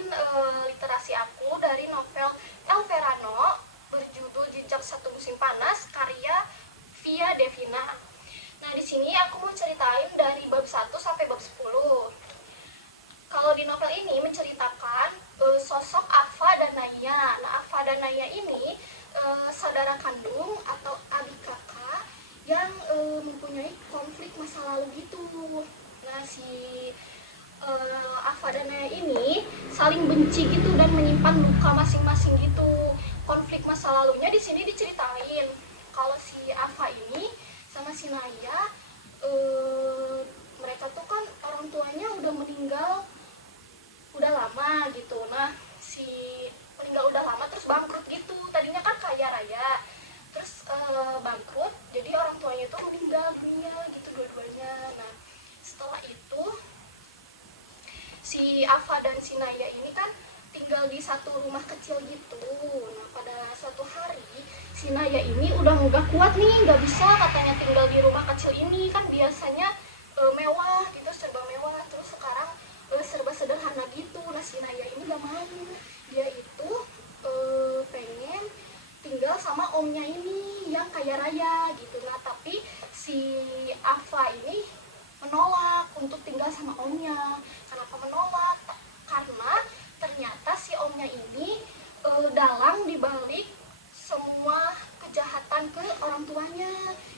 ceritain literasi aku dari novel El Verano berjudul Jejak Satu Musim Panas karya Via Devina. Nah, di sini aku mau ceritain dari bab 1 sampai bab 10. Kalau di novel ini menceritakan sosok Afa dan Naya. Nah, Afa dan Naya ini saudara kandung atau adik kakak yang mempunyai konflik masa lalu gitu. Nah, si Afa dan Naya ini saling benci gitu dan menyimpan luka masing-masing gitu. Konflik masa lalunya di sini diceritain kalau si Afa ini sama si Naya mereka tuh kan orang tuanya udah meninggal udah lama gitu. Nah, si meninggal udah lama terus bangkrut gitu. Tadinya kan kaya raya, terus bangkrut, jadi orang tuanya itu meninggal dunia gitu dua-duanya. Nah, setelah itu si Afa dan si Naya ini kan tinggal di satu rumah kecil gitu. Nah, pada suatu hari si Naya ini udah nggak kuat nih, nggak bisa katanya tinggal di rumah kecil ini, kan biasanya mewah gitu, serba mewah, terus sekarang serba sederhana gitu. Nah, si Naya ini gak mau, dia itu pengen tinggal sama omnya ini yang kaya raya gitu. Nah, tapi si Afa ini menolak untuk tinggal sama omnya. Kenapa menolak? Karena ternyata si omnya ini dalang dibalik semua kejahatan ke orang tuanya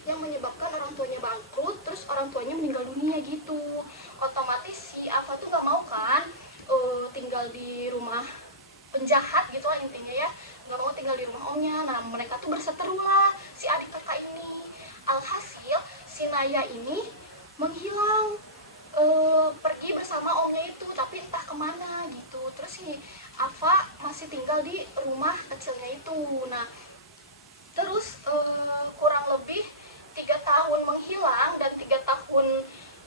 yang menyebabkan orang tuanya bangkrut, terus orang tuanya meninggal dunia gitu. Otomatis si Afa tuh gak mau kan tinggal di rumah penjahat gitu lah intinya ya, gak mau tinggal di rumah omnya. Nah, mereka tuh berseteru lah si adik kakak ini. Alhasil si Naya ini menghilang, pergi bersama omnya itu, tapi entah kemana gitu. Terus si Afa masih tinggal di rumah kecilnya itu. Nah, terus kurang lebih 3 tahun menghilang dan 3 tahun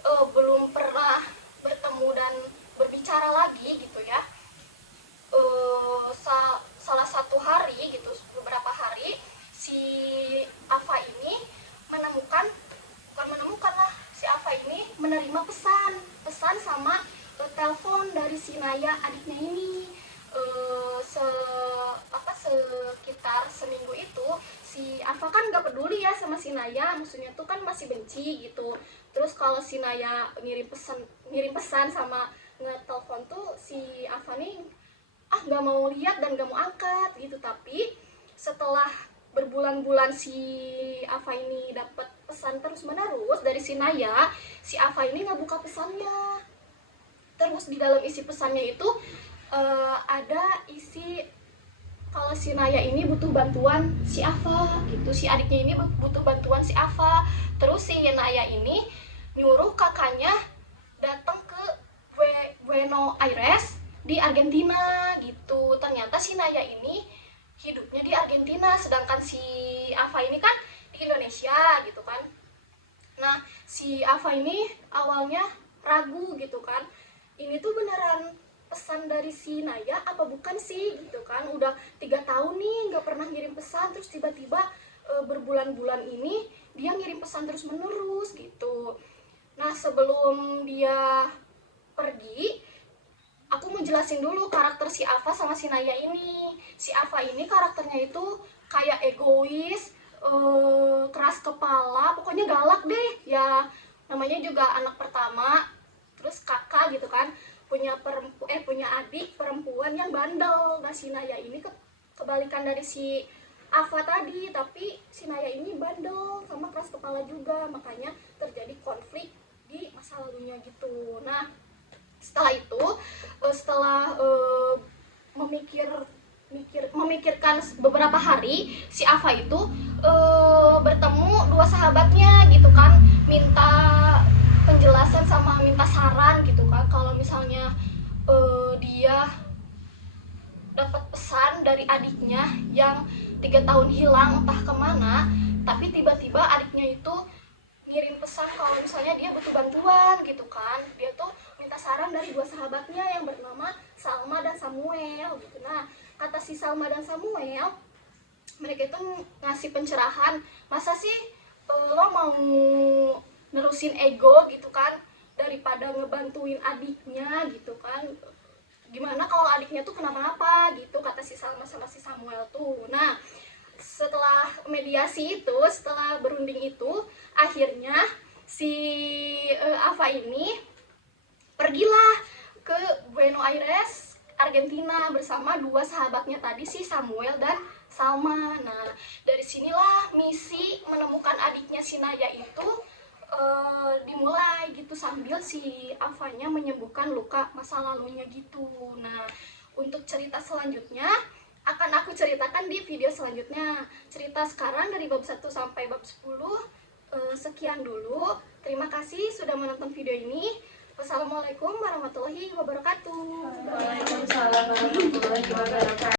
belum pernah bertemu dan berbicara lagi gitu ya. Salah satu hari gitu, beberapa hari si Afa ini bukan menemukan lah, si Afa ini menerima pesan sama telepon dari si Naya adiknya ini. Sekitar seminggu itu si Afa kan gak peduli ya sama si Naya, maksudnya tuh kan masih benci gitu. Terus kalau si Naya ngirim pesan sama ngetelepon tuh si Afa nih gak mau lihat dan gak mau angkat gitu. Tapi setelah berbulan-bulan si Afa ini dapat pesan terus menerus dari si Naya, si Afa ini nggak buka pesannya. Terus di dalam isi pesannya itu ada isi kalau si Naya ini butuh bantuan si Afa gitu, si adiknya ini butuh bantuan si Afa. Terus si Naya ini nyuruh kakaknya datang ke Buenos Aires di Argentina gitu. Ternyata si Naya ini hidupnya di Argentina, sedangkan si Afa ini kan di Indonesia gitu kan. Nah, si Afa ini awalnya ragu gitu kan, ini tuh beneran pesan dari si Naya apa bukan sih gitu kan. Udah 3 tahun nih nggak pernah ngirim pesan, terus tiba-tiba berbulan-bulan ini dia ngirim pesan terus menerus gitu. Nah, sebelum dia pergi, aku mau jelasin dulu karakter si Afa sama si Naya ini. Si Afa ini karakternya itu kayak egois, keras kepala, pokoknya galak deh ya. Namanya juga anak pertama, terus kakak gitu kan, punya adik perempuan yang bandel. Nah, si Naya ini kebalikan dari si Afa tadi, tapi si Naya ini bandel sama keras kepala juga, makanya terjadi konflik di masa lalunya gitu. Nah, setelah itu setelah memikirkan beberapa hari, si Afa itu bertemu dua sahabatnya gitu kan, minta penjelasan sama minta saran gitu kan, kalau misalnya dia dapat pesan dari adiknya yang 3 tahun hilang entah kemana, tapi tiba-tiba adiknya itu ngirim pesan kalau misalnya dia butuh bantuan gitu kan. Dia tuh minta saran dari dua sahabatnya yang bernama Salma dan Samuel gitu. Nah, kata si Salma dan Samuel, mereka itu ngasih pencerahan, masa sih lo mau nerusin ego gitu kan, daripada ngebantuin adiknya gitu kan. gimana kalau adiknya tuh kenapa-napa gitu, kata si Salma sama si Samuel tuh. Nah, setelah mediasi itu, setelah berunding itu, akhirnya si Ava ini pergilah ke Buenos Aires, Argentina bersama dua sahabatnya tadi, si Samuel dan Salma. Nah, dari sinilah misi menemukan adiknya si Naya itu dimulai gitu, sambil si Avanya menyembuhkan luka masa lalunya gitu. Nah, untuk cerita selanjutnya akan aku ceritakan di video selanjutnya. Cerita sekarang dari bab 1 sampai bab 10 sekian dulu. Terima kasih sudah menonton video ini. Wassalamualaikum warahmatullahi wabarakatuh. Waalaikumsalam warahmatullahi wabarakatuh.